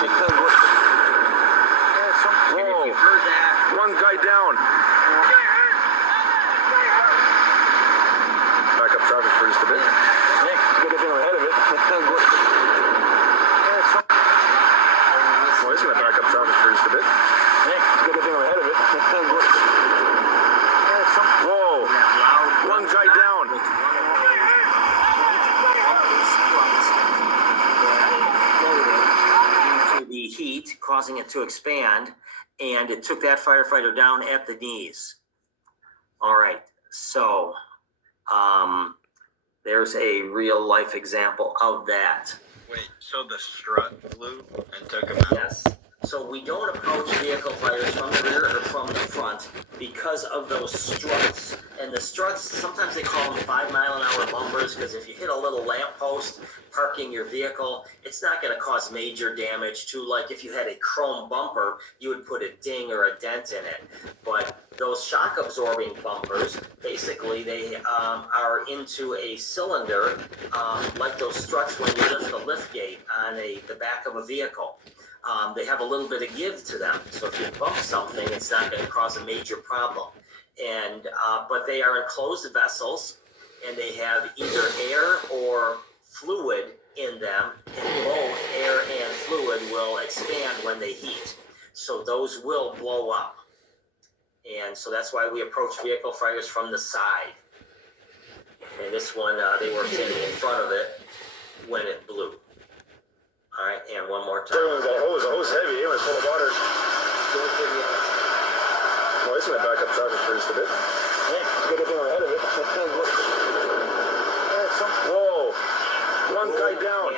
And if you heard that, one guy down. Back up traffic for just a bit. Get up ahead of it. Well, he's going to back up traffic for just a bit. Get up ahead of it. Whoa. One guy down. Into the heat, causing it to expand, and it took that firefighter down at the knees. All right, so there's a real life example of that. Wait, so the strut blew and took him out? Yes. So we don't approach vehicle fires from the rear or from the front because of those struts. And the struts, sometimes they call them 5-mile-an-hour bumpers, because if you hit a little lamppost parking your vehicle, it's not going to cause major damage to, like if you had a chrome bumper, you would put a ding or a dent in it. But those shock absorbing bumpers, basically they are into a cylinder, like those struts when you lift the lift gate on the back of a vehicle. They have a little bit of give to them, so if you bump something, it's not going to cause a major problem. And but they are enclosed vessels, and they have either air or fluid in them, and both air and fluid will expand when they heat. So those will blow up. And so that's why we approach vehicle fires from the side. And this one, they were standing in front of it when it blew. All right, and one more time. The hose heavy, it was full of water. Well, he's going to back up traffic for just a bit. Get up ahead of it. Whoa, one guy down.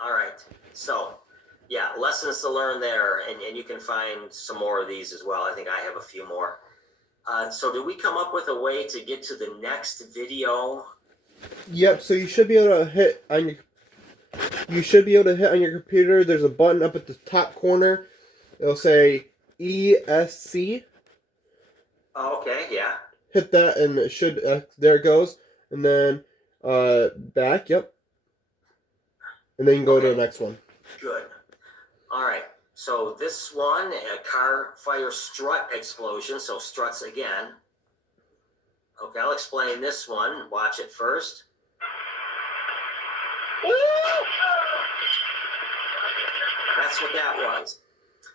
All right, so yeah, lessons to learn there, and you can find some more of these as well. I think I have a few more. So did we come up with a way to get to the next video? Yep, so you should be able to hit on your computer. There's a button up at the top corner. It'll say ESC. Oh, okay, yeah. Hit that and it should there it goes. And then back, yep. And then you can go to the next one. Good. All right. So this one, a car fire strut explosion. So struts again. Okay, I'll explain this one. Watch it first. That's what that was.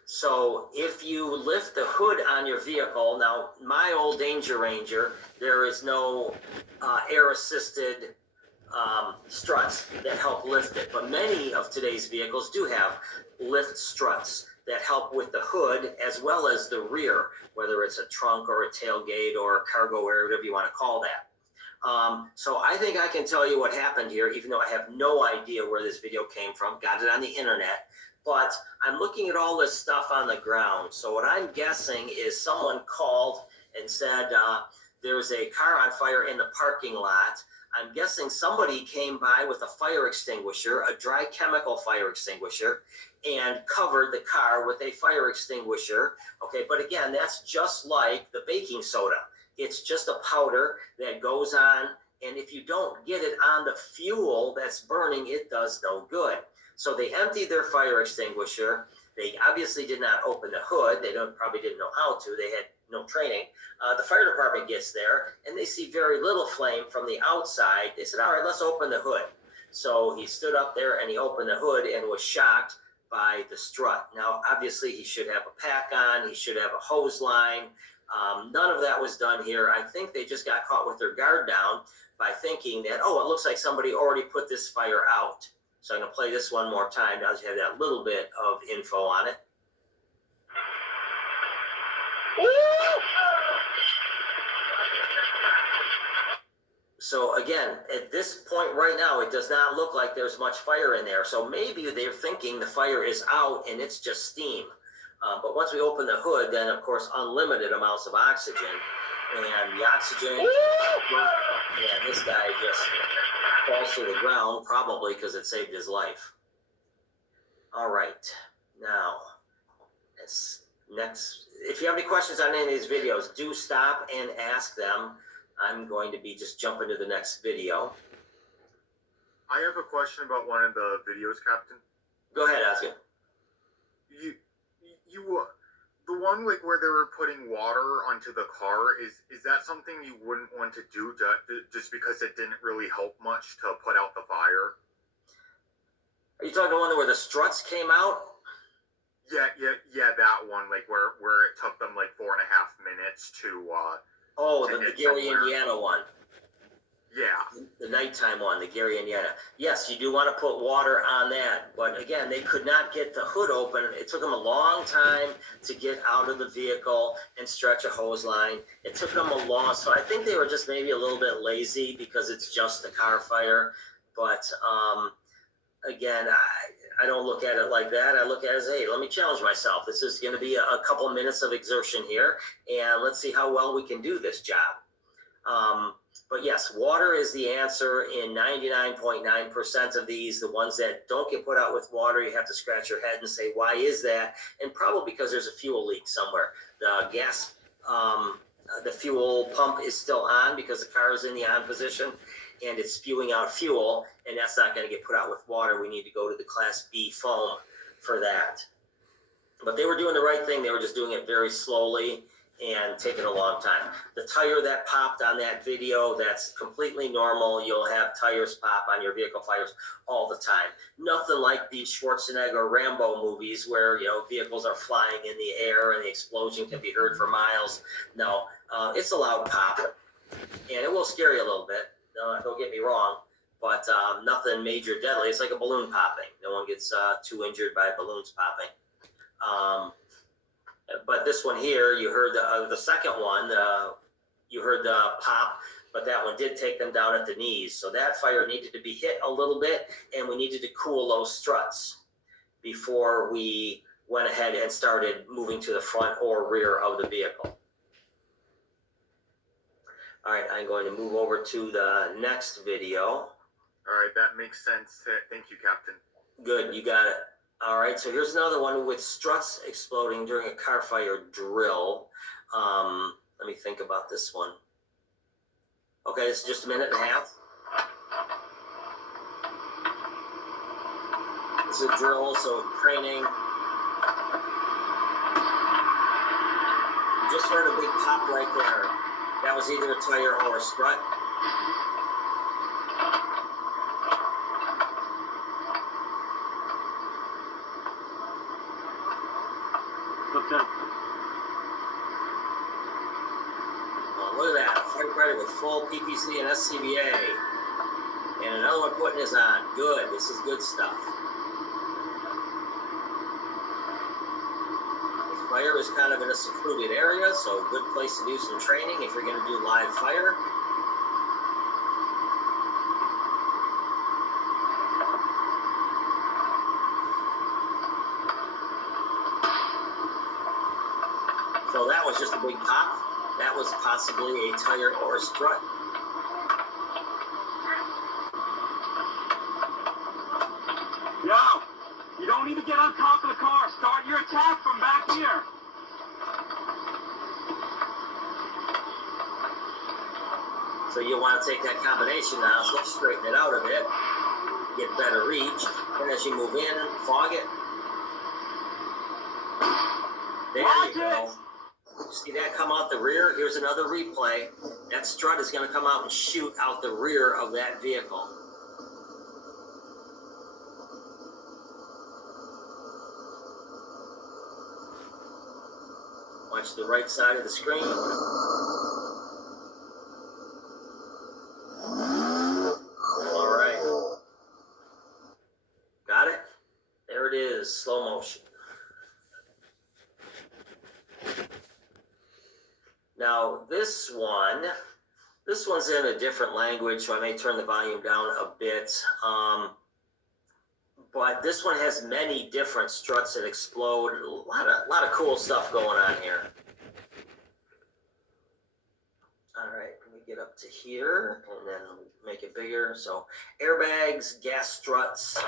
So if you lift the hood on your vehicle, now my old Danger Ranger, there is no air-assisted struts that help lift it. But many of today's vehicles do have lift struts that help with the hood as well as the rear, whether it's a trunk or a tailgate or a cargo area, whatever you want to call that. So I think I can tell you what happened here, even though I have no idea where this video came from. Got it on the internet. But I'm looking at all this stuff on the ground. So what I'm guessing is someone called and said there's a car on fire in the parking lot. I'm guessing somebody came by with a fire extinguisher, a dry chemical fire extinguisher, and covered the car with a fire extinguisher. Okay, but again, that's just like the baking soda. It's just a powder that goes on, and if you don't get it on the fuel that's burning, it does no good. So they emptied their fire extinguisher. They obviously did not open the hood. They probably didn't know how to. They had no training. The fire department gets there, and they see very little flame from the outside. They said, all right, let's open the hood. So he stood up there, and he opened the hood and was shocked by the strut. Now, obviously, he should have a pack on. He should have a hose line. None of that was done here. I think they just got caught with their guard down by thinking that, oh, it looks like somebody already put this fire out. So I'm going to play this one more time. Now that you have that little bit of info on it. So again, at this point right now, it does not look like there's much fire in there. So maybe they're thinking the fire is out and it's just steam. But once we open the hood, then of course, unlimited amounts of oxygen. And the oxygen, and this guy just falls to the ground, probably because it saved his life. All right, now, next, if you have any questions on any of these videos, do stop and ask them. I'm going to be just jumping to the next video. I have a question about one of the videos, Captain. Go ahead, Oscar. The one like where they were putting water onto the car, is that something you wouldn't want to do just because it didn't really help much to put out the fire? Are you talking the one where the struts came out? Yeah, that one, like where it took them like 4.5 minutes to Oh, to the get Gary, somewhere. Indiana one. Yeah. The nighttime one, the Gary, Indiana. Yes, you do want to put water on that, but again, they could not get the hood open. It took them a long time to get out of the vehicle and stretch a hose line. It took them a long, so I think they were just maybe a little bit lazy because it's just a car fire. But again, I don't look at it like that. I look at it as, hey, let me challenge myself. This is going to be a couple minutes of exertion here, and let's see how well we can do this job. But yes, water is the answer in 99.9% of these. The ones that don't get put out with water, you have to scratch your head and say, why is that? And probably because there's a fuel leak somewhere. The gas, the fuel pump is still on because the car is in the on position and it's spewing out fuel, and that's not going to get put out with water. We need to go to the Class B foam for that. But they were doing the right thing. They were just doing it very slowly and taking a long time. The tire that popped on that video, that's completely normal. You'll have tires pop on your vehicle fires all the time. Nothing like these Schwarzenegger Rambo movies where, you know, vehicles are flying in the air and the explosion can be heard for miles. No, it's a loud pop, and it will scare you a little bit. Don't get me wrong, but nothing major deadly. It's like a balloon popping. No one gets too injured by balloons popping. But this one here, you heard the second one, you heard the pop, but that one did take them down at the knees. So that fire needed to be hit a little bit, and we needed to cool those struts before we went ahead and started moving to the front or rear of the vehicle. All right, I'm going to move over to the next video. All right, that makes sense. Thank you, Captain. Good, you got it. All right, so here's another one with struts exploding during a car fire drill. Let me think about this one. Okay, this is just a minute and a half. This is a drill, so training. You just heard a big pop right there. That was either a tire or a strut. Okay. Well, look at that, a firefighter with full PPC and SCBA. And another one putting his on. Good, this is good stuff. The fire is kind of in a secluded area, so good place to do some training if you're going to do live fire. So that was just a big pop. That was possibly a tire or a strut. Yo, you don't need to get on top of the car. Start your attack from back here. So you want to take that combination now, so let's straighten it out a bit, get better reach, and as you move in, fog it. There you go. See that come out the rear? Here's another replay. That strut is going to come out and shoot out the rear of that vehicle. Watch the right side of the screen. All right. Got it? There it is, slow motion. Now this one's in a different language, so I may turn the volume down a bit. But this one has many different struts that explode. A lot of cool stuff going on here. All right, let me get up to here and then make it bigger. So airbags, gas struts. So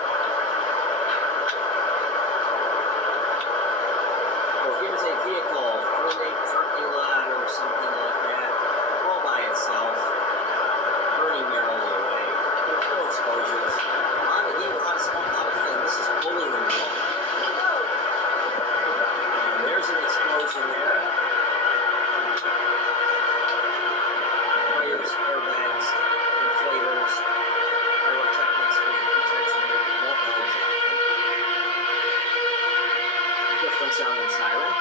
here's a vehicle in a parking lot or something like that. all by itself, burning merrily away. There's no exposures. A lot of smoke out of things. This is pulling them out. And there's an explosion there. Fires, airbags, inflators, pyrotechnics with potential more knowledge. Different sounding siren.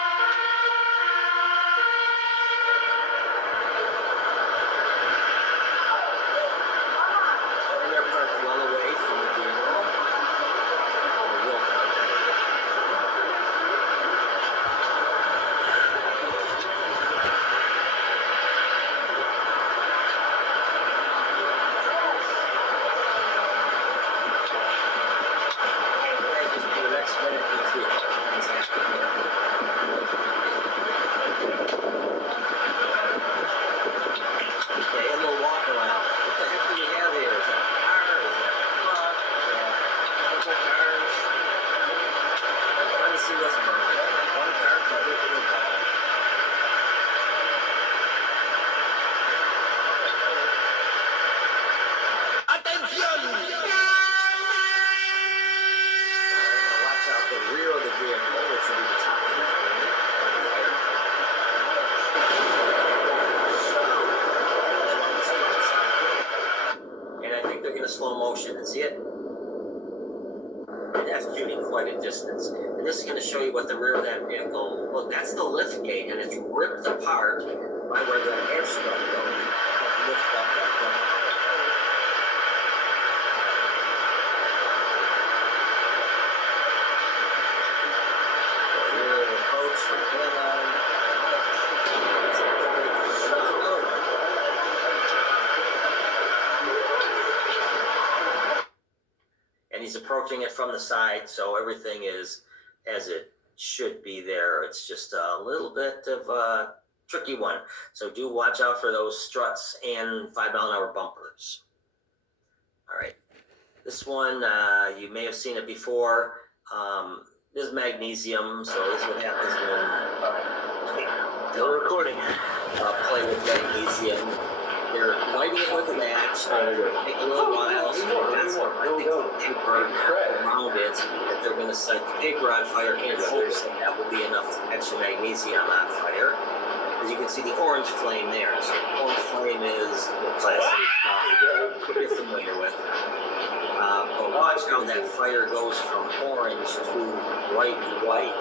And they're parked well away from the vehicle. Or will park. Okay, just for the next minute, we'll see what happens after here. Okay, and we'll walk around. What the heck do we have here? Is that a car? Is that a truck? Is that multiple cars? Let's see what's burning. One car completely involved. Now watch out the rear of the vehicle, which will be the top of the screen. And I think they're going to slow motion and see it. And that's shooting quite a distance. And this is going to show you what the rear of that vehicle. Look, that's the lift gate, and it's ripped apart by where the air strut goes. Lift up that front. The rear of the coach, the taillight. And he's approaching it from the side, so everything is as it should be there. It's just a little bit of a tricky one. So do watch out for those struts and 5-mile-an-hour bumpers. All right. This one, you may have seen it before. This is magnesium, so this is what happens when they're recording. Play with magnesium. They're lighting it with a match, so it'll take a little while. So that's what I think the paper around it, that they're going to set the paper on fire in hopes that that will be enough to catch the magnesium on fire. As you can see the orange flame there. So the orange flame is the plastic stuff you're familiar with. But watch how that fire goes from orange to bright white.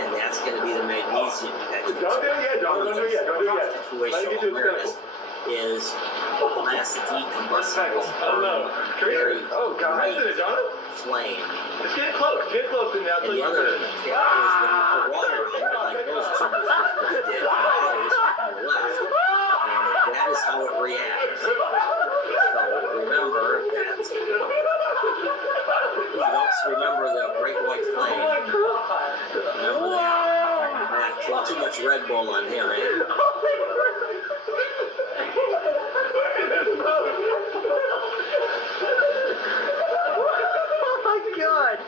And that's going to be the magnesium. Don't do it yet. Don't do it yet. Don't do it yet. Situational awareness is class decombustible very bright flame. Just get close. Get close and now. And the other tip is when you put water in it, like those children did on the hose on the left, that is how it reacts. So remember that. If you don't remember the bright white flame, remember that. Not too much Red Bull on him, eh? God.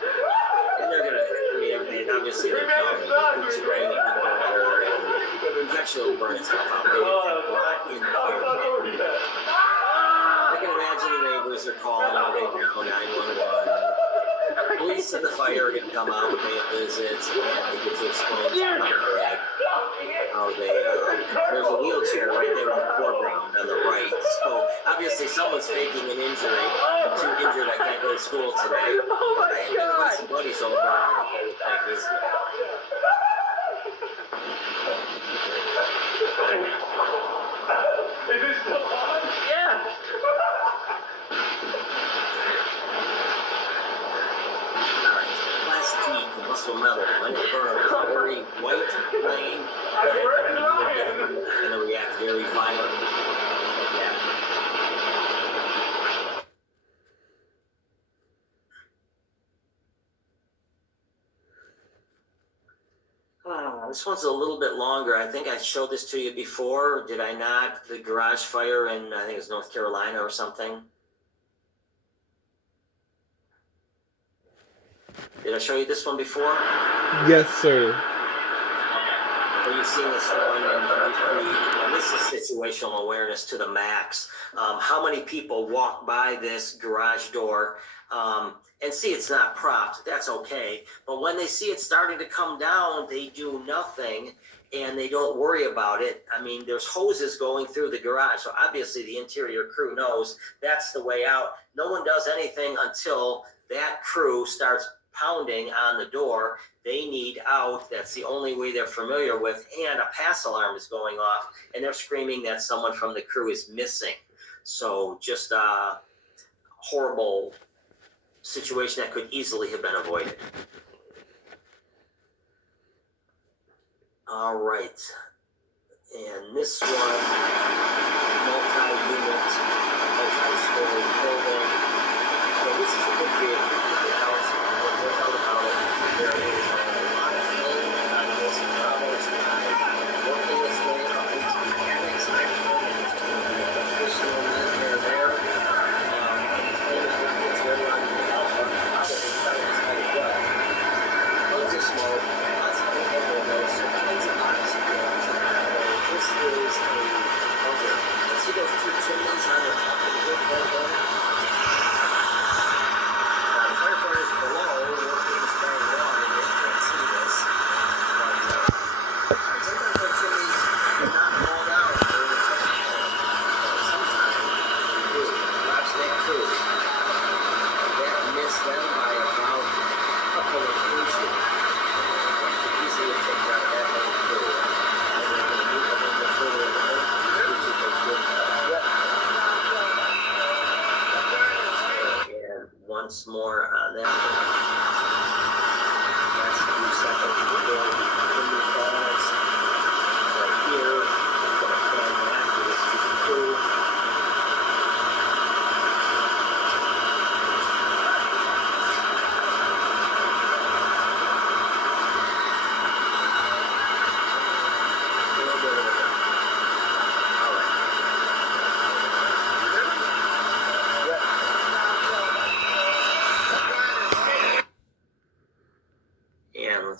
And they're gonna, obviously, they're going to spray it with water, and eventually it'll burn itself out. They rot in the fire. I can imagine the neighbors are calling right now, 911. Police and the fire are going to come out and pay a visit, and they get to explain how they, there's a wheelchair right there in the foreground on the right. So obviously someone's faking an injury. I'm too injured, I can't go to school today. Oh my God. Some buddies over like this. Is it still on? Yeah. Class D combustible metal, when it burns, very white, plain, it's going to react very violently. Yeah. This one's a little bit longer. I think I showed this to you before. Did I not? The garage fire in, I think it's North Carolina or something. Did I show you this one before? Yes, sir. Well, you've seen this one, and this is situational awareness to the max. How many people walk by this garage door and see it's not propped? That's okay. But when they see it starting to come down, they do nothing and they don't worry about it. I mean, there's hoses going through the garage. So obviously the interior crew knows that's the way out. No one does anything until that crew starts pounding on the door. They need out. That's the only way they're familiar with. And a pass alarm is going off and they're screaming that someone from the crew is missing. So just a horrible situation that could easily have been avoided. All right. And this one, multi-unit, multi-story building. So this is a good vehicle. The house, no doubt about it. There is a lot of pain on this traveler's ride. Working its way up into mechanics section. There's going to be a professional in there. It's very on the alpha. Probably starting to tell you what. Tons of smoke. Lots of people windows. Tons of eyes. This is a bunker. See those two chimneys on the top of the roof right there? Firefighters below working to spray water, and they can't see this. But sometimes those chimneys are not blown out during the technical. Sometimes they do. Watch that too. That missed them by about a couple of inches. Easily take out that whole crew. And then they move them in the further away, which is a good and once more on that one. Last few seconds before